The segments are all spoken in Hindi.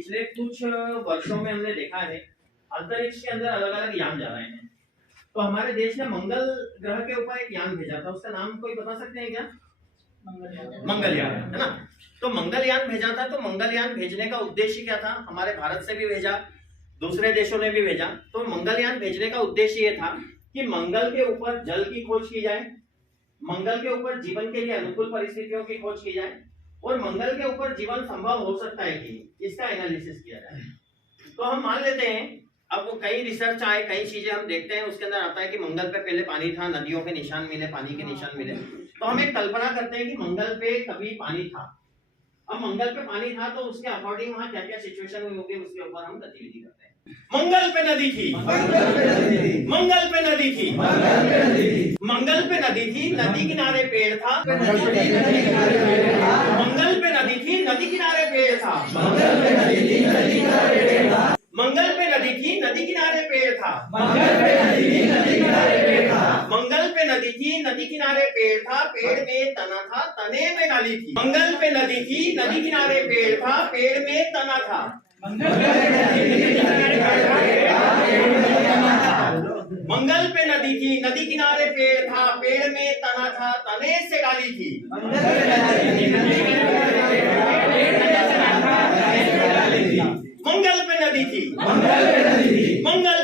पिछले कुछ वर्षों में हमने देखा है अंतरिक्ष के अंदर अलग अलग यान जा रहे हैं। तो हमारे देश ने मंगल ग्रह के ऊपर एक यान भेजा था, उसका नाम कोई बता सकते हैं क्या? मंगलयान, है ना। तो मंगलयान भेजा था। तो मंगलयान भेजने का उद्देश्य क्या था? हमारे भारत से भी भेजा, दूसरे देशों ने भी भेजा। तो मंगलयान भेजने का उद्देश्य ये था कि मंगल के ऊपर जल की खोज की जाए, मंगल के ऊपर जीवन के लिए अनुकूल परिस्थितियों की खोज की जाए और मंगल के ऊपर जीवन संभव हो सकता है कि इसका एनालिसिस किया जाए। तो हम मान लेते हैं, अब वो कई रिसर्च आए, कई चीजें हम देखते हैं, उसके अंदर आता है कि मंगल पे पहले पानी था, नदियों के निशान मिले, पानी के निशान मिले। तो हम एक कल्पना करते हैं कि मंगल पे कभी पानी था। अब मंगल पे पानी था तो उसके अकॉर्डिंग वहां क्या क्या सिचुएशन हुई होगी, उसके ऊपर हम गतिविधि करते हैं। मंगल पे नदी थी, मंगल पे नदी थी, मंगल पे नदी थी, नदी किनारे पेड़ था, मंगल पे नदी थी, नदी किनारे पेड़ था, मंगल पे नदी थी, नदी किनारे पेड़ था, मंगल पे नदी थी, नदी किनारे पेड़ था, मंगल पे नदी थी, नदी किनारे पेड़ था, पेड़ में तना था, तने में डाली थी। मंगल पे नदी थी, नदी किनारे पेड़ था, पेड़ में तना था। मंगल पे नदी थी, नदी किनारे पेड़ था, पेड़ में तना था, तने से डाली थी। मंगल पे नदी थी, मंगल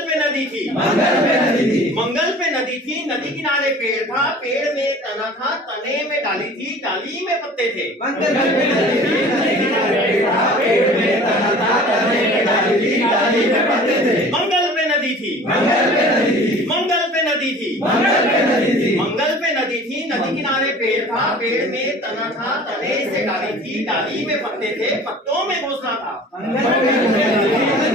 पे नदी थी, मंगल पे नदी थी, नदी किनारे पेड़ था, पेड़ में तना था, तने में डाली थी, डाली में पत्ते थे। मंगल पे नदी थी, नदी किनारे पेड़ था, पेड़ में तना था, तने में डाली थी, डाली में पत्ते थे। मंगल पे नदी थी, मंगल पे नदी थी, मंगल पे नदी थी, मंगल पे नदी थी, मंगल पे नदी थी, नदी किनारे पेड़ था, पेड़ में तना था, तने से डाली थी, डाली में पत्ते थे, पत्तों में घोंसला था। नदी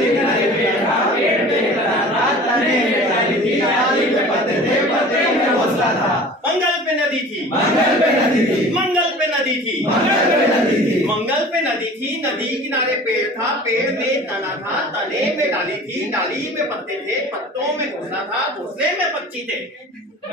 किनारे पेड़ था, पेड़ में तना था, तने में डाली थी, डाली में पत्ते थे, पत्ते में घोंसला था। मंगल पे नदी थी, मंगल पे नदी थी, मंगल पे नदी थी, मंगल पे नदी थी, मंगल पे नदी थी, नदी किनारे पेड़ था, पेड़ में तना था, तने में डाली थी, डाली में पत्ते थे, पत्तों में घोंसला था, घोंसले में पक्षी थे।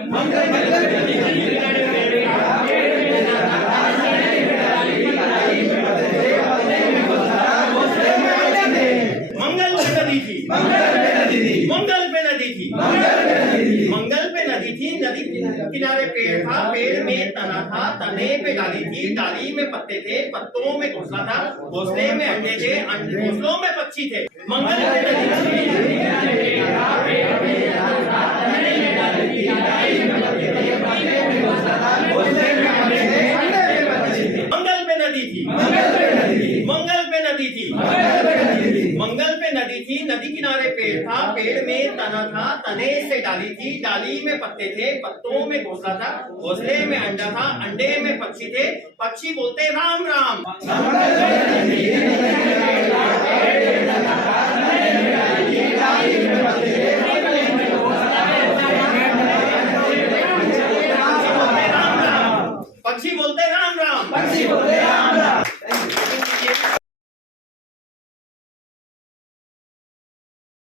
मंगल पे नदी थी, नदी किनारे पेड़ था, पेड़ में तना था, तने में डाली थी, डाली में पत्ते थे, पत्ते में घोंसला था, घोंसले में पक्षी थे। मंगल पे नदी थी, मंगल पे नदी थी, मंगल पे नदी थी, मंगल पे नदी थी, मंगल पे नदी थी, नदी किनारे पेड़ था, पेड़ में तना था, तने पे डाली थी, डाली में पत्ते थे, पत्तों में घोंसला था, घोंसले में अंडे थे, घोंसलों में पक्षी थे। मंगल पे नदी थी, नदी किनारे पेड़ था, पेड़ में तना था, तने में डाली थी, डाली में पत्ते थे, पत्ते में घोंसला था, घोंसले में अंडे थे, अंडे में पक्षी थे। मंगल पे नदी थी, मंगल पे नदी थी, मंगल पे नदी थी, मंगल पे नदी थी, मंगल पे नदी थी, नदी किनारे पेड़ था, पेड़ में तना था, तने से डाली थी, डाली में पत्ते थे, पत्तों में घोंसला था, घोंसले में अंडा था, अंडे में पक्षी थे, पक्षी बोलते राम राम। पक्षी बोलते राम राम, पक्षी बोलते राम